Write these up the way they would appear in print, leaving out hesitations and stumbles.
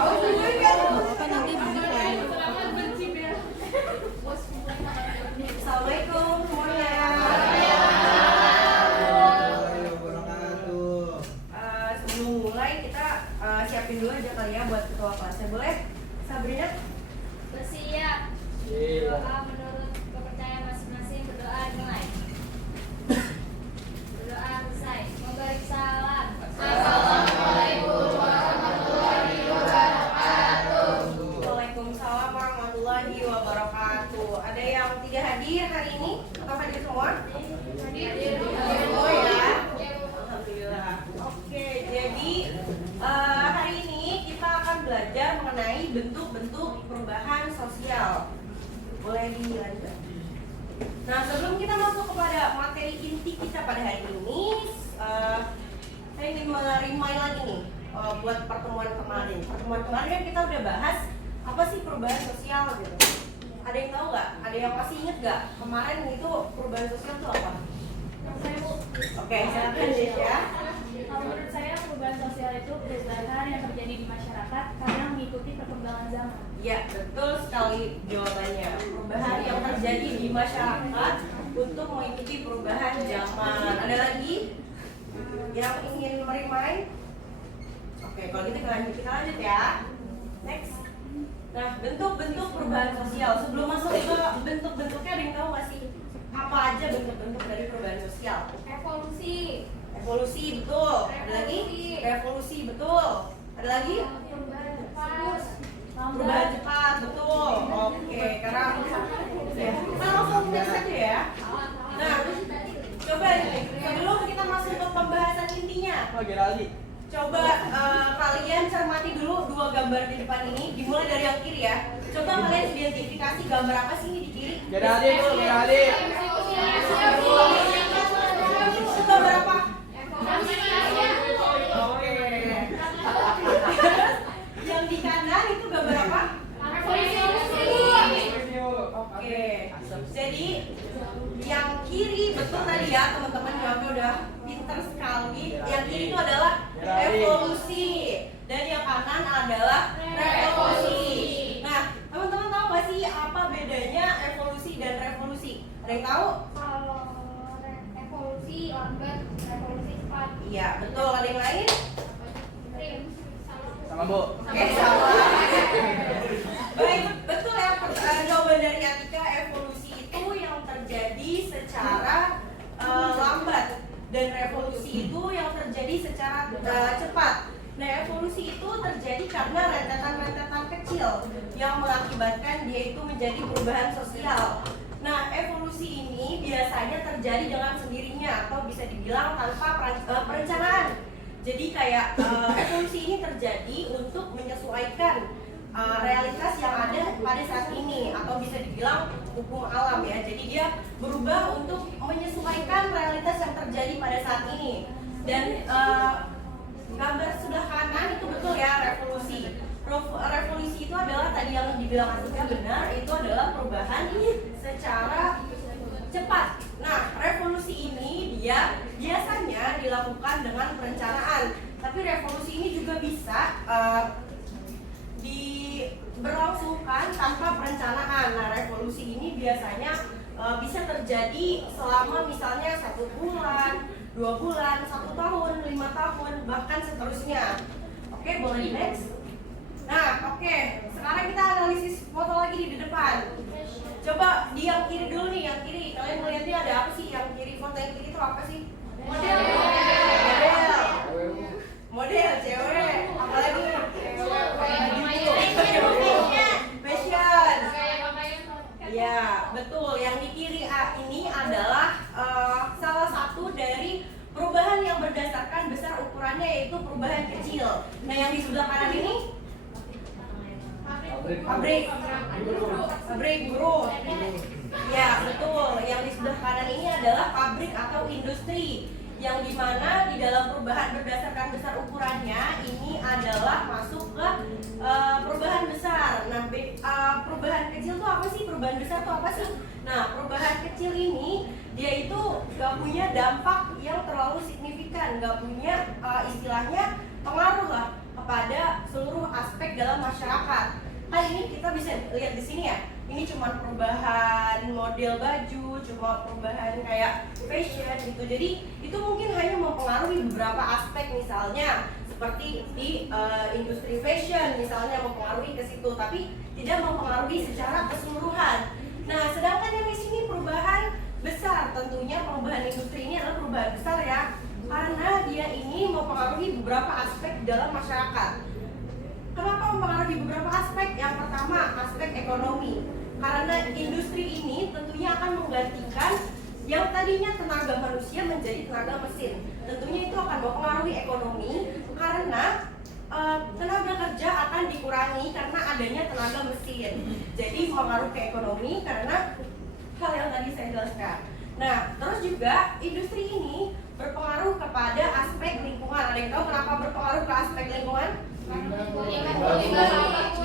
Apa nanti Assalamualaikum semuanya. Sebelum mulai kita siapin dulu aja kali ya buat ketua kelasnya. Boleh? Sabrina? Bersiap. Doa menurut kepercayaan masing-masing. Berdoa mulai. Berdoa selesai. Memberi salam. Assalamualaikum warahmatullahi wabarakatuh. Waalaikumsalam warahmatullahi wabarakatuh. Ada yang tidak hadir hari ini atau hadir semua? Hadir. Oh ya. Alhamdulillah. Oke, jadi hari ini kita akan belajar mengenai bentuk-bentuk perubahan sosial. Boleh dilanjut? Nah, sebelum kita masuk kepada materi inti kita pada hari ini, saya ingin merimai lagi nih buat pertemuan kemarin. Pertemuan kemarin kan kita udah bahas apa sih perubahan sosial gitu. Ada yang tahu nggak? Ada yang masih inget nggak? Kemarin itu perubahan sosial itu apa? Oke, silakan Desya. Kalau menurut saya perubahan sosial itu perubahan yang terjadi di masyarakat karena mengikuti perkembangan zaman. Ya, betul sekali jawabannya. Perubahan yang terjadi di masyarakat untuk mengikuti perubahan zaman. Ada lagi yang ingin merimai? Oke, kalau gitu kita lanjut ya. Next. Nah, bentuk-bentuk perubahan sosial. Sebelum masuk ke bentuk-bentuknya, ada yang tahu nggak sih? Apa aja bentuk-bentuk dari perubahan sosial? Evolusi. Evolusi, betul. Ada lagi? Revolusi, betul. Ada lagi? Perubahan cepat. Perubahan cepat, betul. Oke, karena ya, kita langsung next aja ya. Nah, coba nih, sebelum kita masuk ke pembahasan intinya, coba kalian cermati dulu dua gambar di depan ini. Dimulai dari yang kiri ya. Coba kalian identifikasi gambar apa sih ini di kiri? Itu gambar apa? Yang di kanan itu gambar apa? Oke. Jadi yang kiri betul tadi ya teman-teman, jawabnya udah pinter sekali. Yang kiri itu adalah evolusi dan yang kanan adalah revolusi. Nah, teman-teman tahu nggak sih apa bedanya evolusi dan revolusi? Ada yang tahu? Kalau evolusi lambat, revolusi cepat. Iya, betul. Ada yang lain? Sama Bu. Oke, sama. Baik, betul ya. Jawaban dari Atika, evolusi itu yang terjadi secara lambat dan revolusi itu yang terjadi secara cepat. Nah, evolusi itu terjadi karena rentetan-rentetan kecil yang mengakibatkan dia itu menjadi perubahan sosial. Nah, evolusi ini biasanya terjadi dengan sendirinya atau bisa dibilang tanpa perencanaan. Jadi kayak evolusi ini terjadi untuk menyesuaikan realitas yang ada pada saat ini atau bisa dibilang hukum alam ya. Jadi dia berubah untuk menyesuaikan realitas yang terjadi pada saat ini. Dan gambar sebelah kanan itu betul ya, revolusi. Revolusi itu adalah tadi yang dibilang Atika benar, itu adalah perubahan secara cepat. Nah, revolusi ini dia biasanya dilakukan dengan perencanaan, tapi revolusi ini juga bisa diberlangsungkan tanpa perencanaan. Nah, revolusi ini biasanya bisa terjadi selama misalnya 1 bulan, 2 bulan, 1 tahun, 5 tahun, bahkan seterusnya. Oke, boleh di next. Nah, oke. Sekarang kita analisis foto lagi di depan. Coba di yang kiri dulu nih, yang kiri. Kalian melihatnya ada apa sih? Yang kiri, foto yang kiri itu apa sih? Model cewek. Apalagi? Fashion. Ya, betul. Yang di kiri ini adalah salah satu dari perubahan yang berdasarkan besar ukurannya, yaitu perubahan kecil. Nah, yang di sebelah kanan ini pabrik buruh. Ya, betul. Yang di sebelah kanan ini adalah pabrik atau industri, yang dimana di dalam perubahan berdasarkan besar ukurannya ini adalah masuk ke perubahan besar. Nah, perubahan kecil itu apa sih? Perubahan besar itu apa sih? Nah, perubahan kecil ini dia itu gak punya dampak yang terlalu signifikan, gak punya istilahnya pengaruh lah kepada seluruh aspek aspek dalam masyarakat. Kan ini kita bisa lihat di sini ya. Ini cuma perubahan model baju, cuma perubahan kayak fashion gitu. Jadi itu mungkin hanya mempengaruhi beberapa aspek, misalnya seperti di industri fashion misalnya mempengaruhi ke situ, tapi tidak mempengaruhi secara keseluruhan. Nah, sedangkan yang di sini perubahan besar, tentunya perubahan industri ini adalah perubahan besar ya, karena dia ini mempengaruhi beberapa aspek dalam masyarakat. Kenapa mempengaruhi beberapa aspek? Yang pertama, aspek ekonomi. Karena industri ini tentunya akan menggantikan yang tadinya tenaga manusia menjadi tenaga mesin. Tentunya itu akan mempengaruhi ekonomi karena tenaga kerja akan dikurangi karena adanya tenaga mesin. Jadi mempengaruhi ke ekonomi karena hal yang tadi saya jelaskan. Nah, terus juga industri ini berpengaruh kepada aspek lingkungan. Ada yang tahu kenapa berpengaruh ke aspek lingkungan?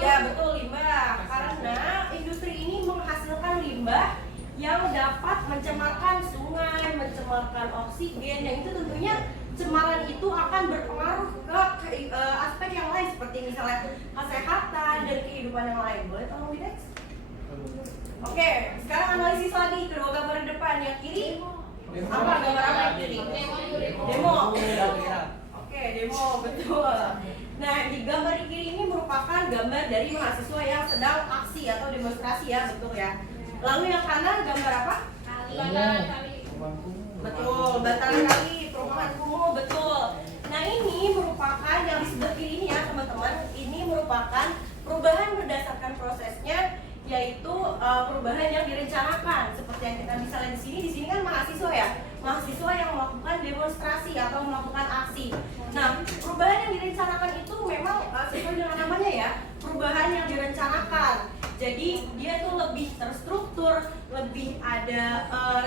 Ya, betul, limbah. Karena industri ini menghasilkan limbah yang dapat mencemarkan sungai, mencemarkan oksigen, yang itu tentunya cemaran itu akan berpengaruh ke aspek yang lain seperti misalnya kesehatan dan kehidupan yang lain. Boleh tolong di next? Oke, sekarang analisis lagi kedua gambar depan. Yang kiri apa? Gambar apa yang kiri? Demo. Oke, demo, betul. Nah, di gambar di kiri ini merupakan gambar dari mahasiswa yang sedang aksi atau demonstrasi ya, betul ya. Lalu yang kanan gambar apa? Betul, bantaran kali, perumahan kumuh, betul. Nah, ini merupakan yang di sebelah kiri ini ya teman-teman. Ini merupakan perubahan berdasarkan prosesnya, yaitu perubahan yang direncanakan. Seperti yang kita bisa lihat di sini kan mahasiswa ya, mahasiswa yang melakukan demonstrasi atau melakukan aksi. Nah, perubahan yang direncanakan itu memang sesuai dengan namanya ya, perubahan yang direncanakan. Jadi dia tuh lebih terstruktur, lebih ada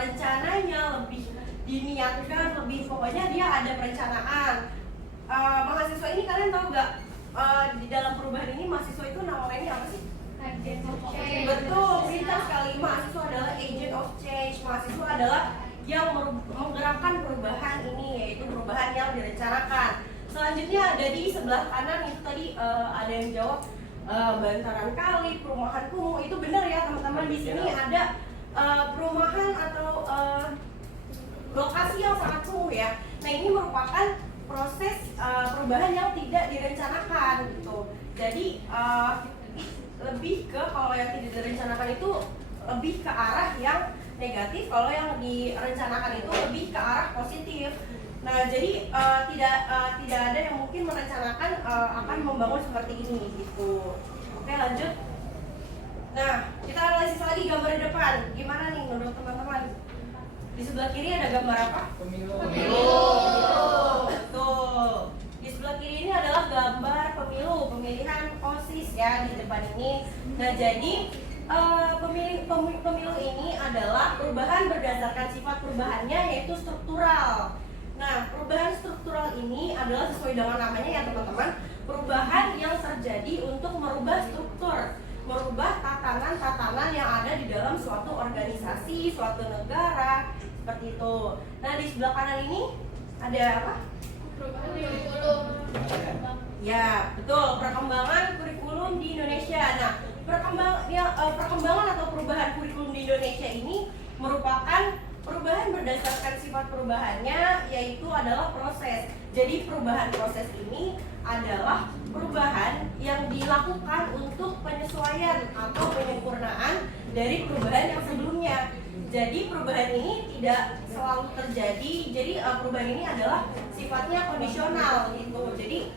rencananya, lebih diniatkan, lebih pokoknya dia ada perencanaan. Mahasiswa ini kalian tahu nggak di dalam perubahan ini mahasiswa itu nama lainnya apa sih? Betul, pintar sekali. Mahasiswa adalah agent of change. Mahasiswa adalah yang menggerakkan perubahan ini, yaitu perubahan yang direncanakan. Selanjutnya ada di sebelah kanan itu tadi ada yang jawab bantaran kali, perumahan kumuh. Itu benar ya teman-teman. Di sini ada perumahan atau lokasi yang sangat kumuh ya. Nah, ini merupakan proses perubahan yang tidak direncanakan gitu. Jadi lebih ke kalau yang tidak direncanakan itu lebih ke arah yang negatif, kalau yang direncanakan itu lebih ke arah positif. Nah, jadi tidak ada yang mungkin merencanakan akan membangun seperti ini gitu. Oke, lanjut. Nah, kita analisis lagi gambar di depan. Gimana nih menurut teman-teman? Di sebelah kiri ada gambar apa? Pemilu. Betul. Di sebelah kiri ini adalah gambar pemilu, pemilihan OSIS ya di depan ini. Nah, jadi pemilu ini adalah perubahan berdasarkan sifat perubahannya, yaitu struktural. Nah, perubahan struktural ini adalah sesuai dengan namanya ya teman-teman, perubahan yang terjadi untuk merubah struktur, merubah tatanan-tatanan yang ada di dalam suatu organisasi, suatu negara, seperti itu. Nah, di sebelah kanan ini ada apa? Ya, betul, perkembangan kurikulum di Indonesia. Nah, perkembangan atau perubahan kurikulum di Indonesia ini merupakan perubahan berdasarkan sifat perubahannya, yaitu adalah proses. Jadi perubahan proses ini adalah perubahan yang dilakukan untuk penyesuaian atau penyempurnaan dari perubahan yang sebelumnya. Jadi perubahan ini tidak selalu terjadi. Jadi perubahan ini adalah sifatnya kondisional gitu. Jadi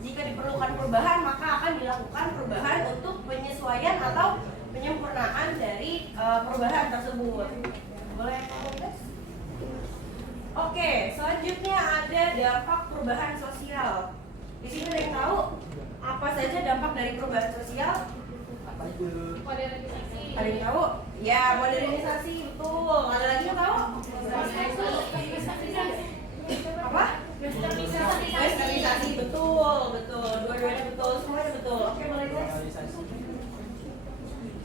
jika diperlukan perubahan, maka akan dilakukan perubahan untuk penyesuaian atau penyempurnaan dari perubahan tersebut. Boleh guys? Oke, selanjutnya ada dampak perubahan sosial. Di sini ada yang tahu apa saja dampak dari perubahan sosial? Modernisasi. Ada yang tahu? Ya, modernisasi, betul. Ada lagi yang tahu? Apa? Westernisasi, betul. Dua-duanya betul, semuanya betul. Oke, boleh guys.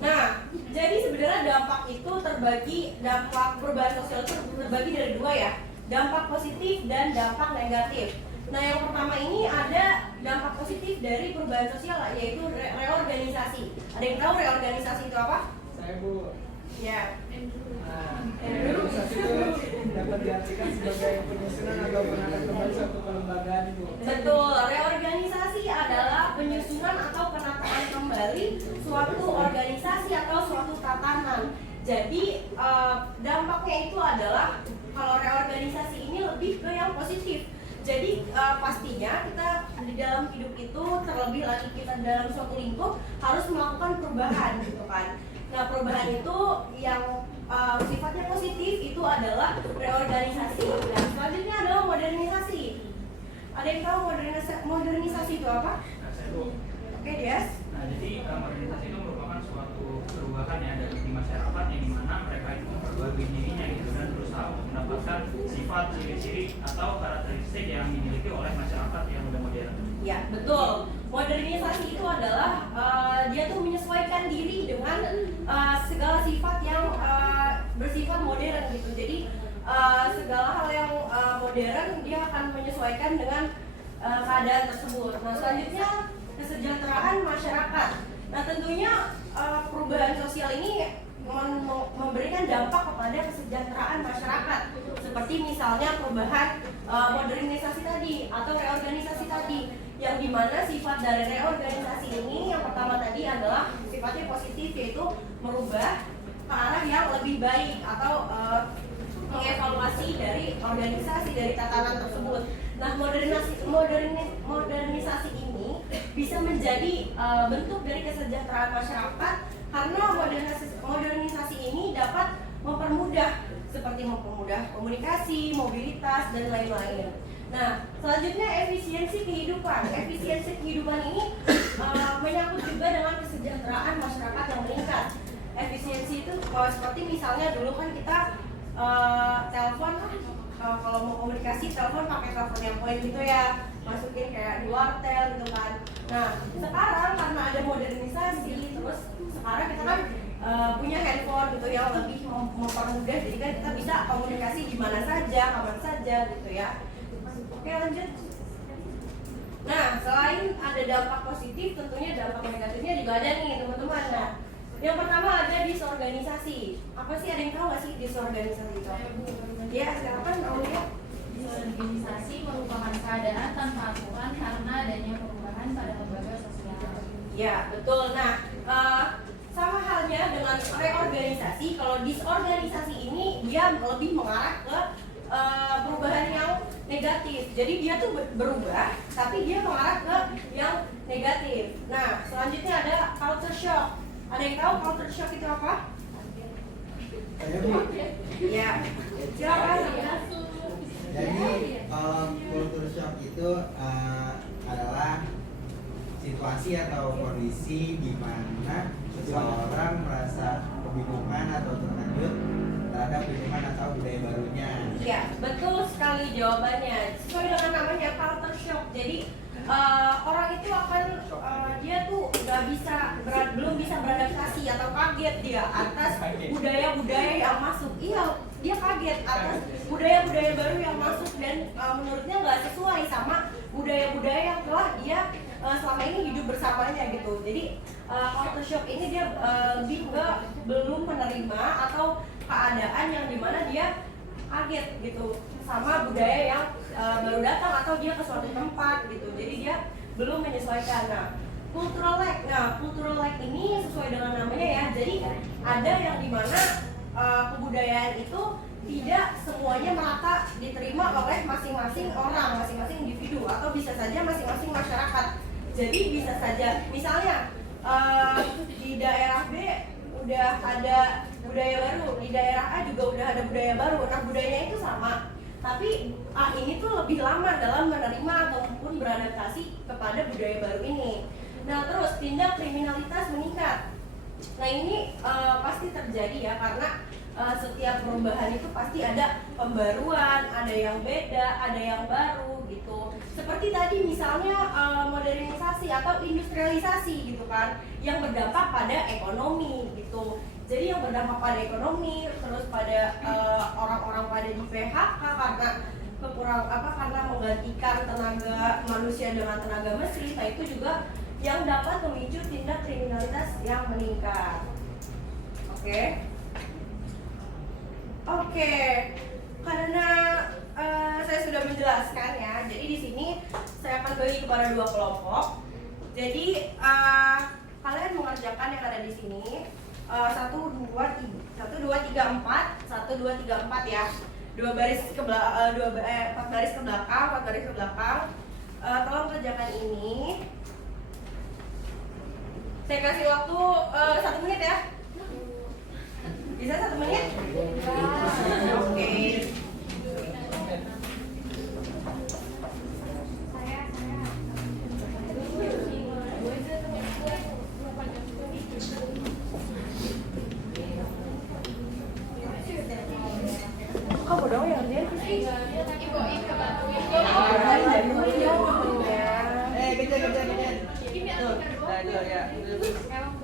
Nah, jadi sebenarnya dampak itu dampak perubahan sosial itu terbagi dari dua ya, dampak positif dan dampak negatif. Nah, yang pertama ini ada dampak positif dari perubahan sosial, yaitu reorganisasi. Ada yang tahu reorganisasi itu apa? Saya Bu. Ya. Reorganisasi itu dapat diartikan sebagai penyusunan atau penanganan kembali suatu kelembagaan Bu. Betul, reorganisasi adalah penyusunan atau penataan kembali suatu organisasi atau suatu tatanan. Jadi dampaknya itu adalah kalau reorganisasi ini lebih ke yang positif. Jadi pastinya kita di dalam hidup itu, terlebih lagi kita dalam suatu lingkup harus melakukan perubahan gitu kan. Nah, perubahan itu yang sifatnya positif itu adalah reorganisasi. Nah, selanjutnya adalah modernisasi. Ada yang tahu modernisasi itu apa? Oke, Dias. Nah, jadi modernisasi itu merupakan suatu perubahan ya di masyarakat yang dimana mereka itu memperbaiki dirinya gitu dan berusaha untuk mendapatkan sifat, ciri-ciri atau karakteristik yang dimiliki oleh masyarakat yang udah modern. Ya, betul. Modernisasi itu adalah dia tuh menyesuaikan diri dengan segala sifat yang bersifat modern gitu. Jadi segala hal yang modern dia akan menyesuaikan dengan keadaan tersebut. Nah, selanjutnya kesejahteraan masyarakat. Nah, tentunya perubahan sosial ini memberikan dampak kepada kesejahteraan masyarakat, seperti misalnya perubahan modernisasi tadi atau reorganisasi tadi, yang dimana sifat dari reorganisasi ini yang pertama tadi adalah sifatnya positif, yaitu merubah ke arah yang lebih baik atau mengevaluasi dari organisasi, dari tatanan tersebut. Nah, modernisasi ini bisa menjadi bentuk dari kesejahteraan masyarakat karena modernisasi ini dapat mempermudah, seperti mempermudah komunikasi, mobilitas, dan lain-lain. Nah, selanjutnya efisiensi kehidupan. Efisiensi kehidupan ini menyangkut juga dengan kesejahteraan masyarakat yang meningkat. Efisiensi itu seperti misalnya dulu kan kita telepon, kalau mau komunikasi telepon pakai telepon yang poin gitu ya, masukin kayak di wartel gitu kan. Nah, sekarang karena ada modernisasi, terus sekarang kita kan punya handphone gitu yang lebih mempermudah, jadi kan kita bisa komunikasi di mana saja, kapan saja gitu ya. Oke, lanjut. Nah, selain ada dampak positif, tentunya dampak negatifnya juga ada nih teman-teman. Nah, yang pertama ada disorganisasi. Apa sih, ada yang tahu nggak sih disorganisasi itu? Ya, silakan Aulia. Disorganisasi merupakan keadaan tanpa aturan karena adanya perubahan pada lembaga sosial. Ya, betul. Nah, sama halnya dengan reorganisasi. Kalau disorganisasi ini dia lebih mengarah ke perubahan yang negatif. Jadi dia tuh berubah, tapi dia mengarah ke yang negatif. Nah, selanjutnya ada culture shock. Ada yang tahu culture shock itu apa? Saya Bu. Ya, silakan. Jadi culture shock itu adalah situasi atau kondisi di mana seseorang merasa kebingungan atau terkejut terhadap lingkungan atau budaya barunya. Iya, betul sekali jawabannya. Sesuai dengan namanya culture shock. Jadi orang itu akan dia tuh belum bisa beradaptasi atau kaget dia atas budaya-budaya yang masuk. Iya, dia kaget atas budaya-budaya baru yang masuk dan menurutnya nggak sesuai sama budaya-budaya yang telah dia selama ini hidup bersamanya gitu. Jadi culture shock ini dia lebih ke belum menerima atau keadaan yang dimana dia kaget gitu sama budaya yang baru datang atau dia ke suatu tempat gitu. Jadi dia belum menyesuaikan. Nah, cultural lag. Nah, cultural lag ini sesuai dengan namanya ya. Jadi ada yang dimana kebudayaan itu tidak semuanya merata diterima oleh masing-masing orang, masing-masing individu, atau bisa saja masing-masing masyarakat. Jadi bisa saja misalnya di daerah B udah ada budaya baru, di daerah A juga udah ada budaya baru. Nah, budayanya itu sama, tapi A ini tuh lebih lama dalam menerima ataupun beradaptasi kepada budaya baru ini. Nah, terus tindak kriminalitas meningkat. Nah, ini pasti terjadi ya, karena setiap perubahan itu pasti ada pembaruan, ada yang beda, ada yang baru gitu. Seperti tadi misalnya modernisasi atau industrialisasi gitu kan, yang berdampak pada ekonomi gitu. Jadi yang berdampak pada ekonomi, terus pada orang-orang pada di PHK karena karena menggantikan tenaga manusia dengan tenaga mesin, nah itu juga yang dapat memicu tindak kriminalitas yang meningkat. Oke, karena saya sudah menjelaskan ya, jadi di sini saya akan bagi kepada 2 kelompok. Jadi kalian mengerjakan yang ada di sini 1, 2, 3, 4 ya. 4 baris ke belakang, 4 baris ke belakang. Tolong kerjakan ini. Saya kasih waktu 1 menit ya. Bisa 1 menit? Oke. Kamu dong yang dia sih. Kerja.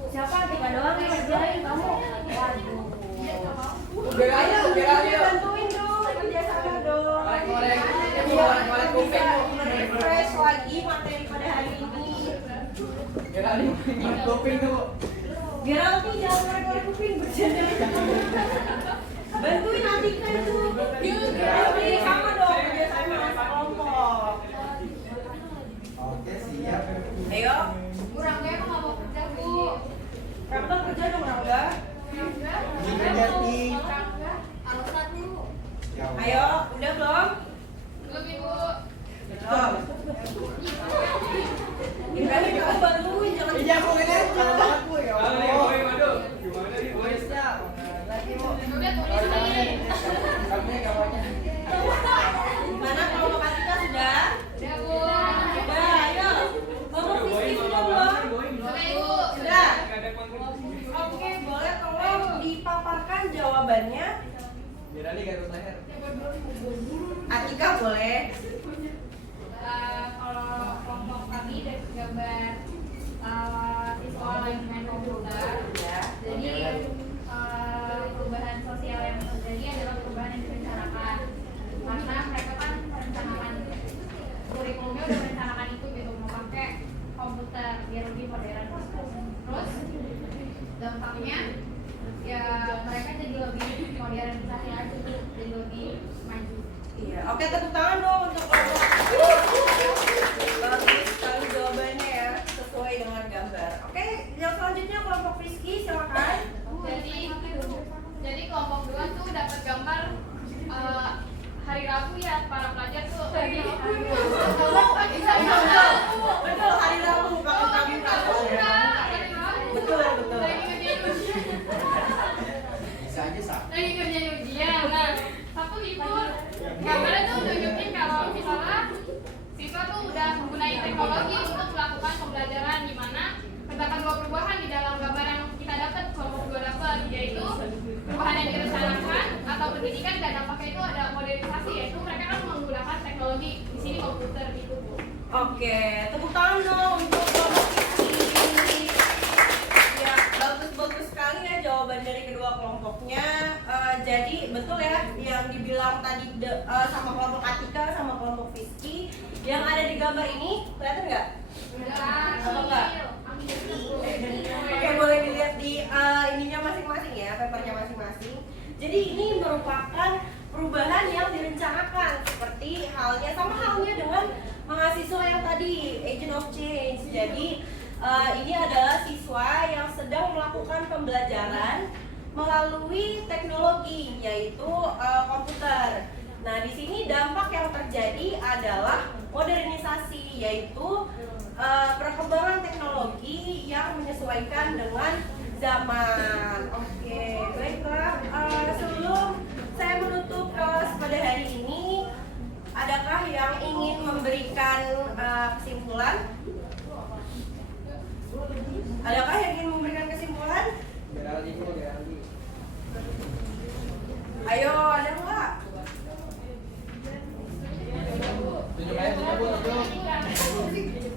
Siapa? 3 doang yang ngerjain kamu. Waduh. Ayo, bantuin dong, kerja sama dong. Biar bisa refresh lagi materi pada hari ini. Kuping tuh. Geraldi jangan ngorek-ngorek kuping, bercanda. Bantuin Atika itu. Geraldi sama dong, kerja sama kelompok. Oke, siap. Ayo, Rangga emang nggak mau kerja Bu. Rangga kerja dong Rangga. Ini kerja nih. Rangga alasan dulu. Ya, Ayo, udah belum? Belum Ibu. Belum. Ibrahim kamu bantuin, jangan. Iya, Bu, ini kalau banget, Bu. Ya Allah. Waduh, gimana nih? Voice-nya. Lagi, Bu. Udah tulis nih. Kamunya kawannya. Gimana kalau Mbak Atika sudah? Udah Bu. Sudah, ayo. Kamu visi sudah belum? Udah Ibu. Sudah. Oke, boleh tolong dipaparkan jawabannya. Geraldi garut leher. Atika boleh. Kalau kelompok kami dari gambar siswa lagi main komputer. Ya. Jadi perubahan sosial yang terjadi adalah perubahan yang direncanakan. Karena mereka kan merencanakan kurikulumnya udah merencanakan itu gitu, mau pakai komputer biar lebih modern. Terus dampaknya ya mereka jadi lebih modernisasi aja tuh, jadi lebih maju. Iya. Oke, tepuk tangan dong untuk kelompok. Bagus sekali jawabannya ya, sesuai dengan gambar. Oke, yang selanjutnya kelompok Rizky, silakan. Jadi kelompok 2 tuh dapat gambar hari Rabu ya para pelajar tuh hari Rabu. Betul, hari Rabu pakai kami Rabu. Betul. bisa aja sah. Lagi kerjain ujian. Nah, Sabtu libur. Gambarnya tuh nunjukin kalau misalnya siswa tuh udah menggunakan teknologi untuk melakukan pembelajaran, di mana terdapat 2 perubahan di dalam gambar yang kita dapat, kelompok 2 dapat, yaitu perubahan yang direncanakan atau pendidikan, dan dampaknya itu ada modernisasi, yaitu mereka kan menggunakan teknologi di sini komputer gitu Bu. Oke, tepuk tangan dong untuk kelompok Rizky. Ya, bagus sekali ya jawaban dari kedua kelompoknya. Jadi betul ya yang dibilang tadi sama kelompok Atika sama kelompok Rizky. Yang ada di gambar ini, kelihatan nggak? Atau enggak? Oke, boleh dilihat di ininya masing-masing ya, papernya masing-masing. Jadi ini merupakan perubahan yang direncanakan, seperti sama halnya dengan mahasiswa yang tadi, agent of change. Jadi ini adalah siswa yang sedang melakukan pembelajaran melalui teknologi, yaitu komputer. Nah, di sini dampak yang terjadi adalah modernisasi, yaitu perkembangan teknologi yang menyesuaikan dengan zaman. Oke, baiklah. Sebelum saya menutup kelas pada hari ini, adakah yang ingin memberikan kesimpulan? Adakah yang ingin memberikan kesimpulan? Geraldi, Bu, Geraldi. Ayo, ada nggak? Tunjuk aja, tunjuk, Bu, tunjuk.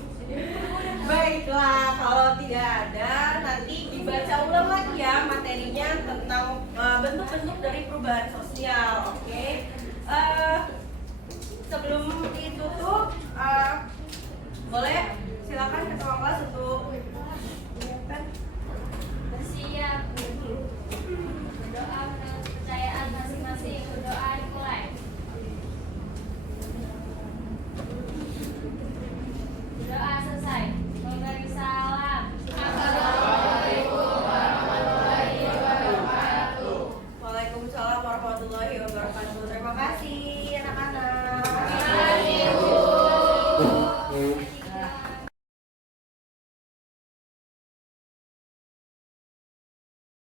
Baiklah, kalau tidak ada, nanti dibaca ulang lagi ya materinya tentang bentuk-bentuk dari perubahan sosial. Oke. sebelum ditutup, boleh silakan ketua kelas untuk menyiapkan. Siap.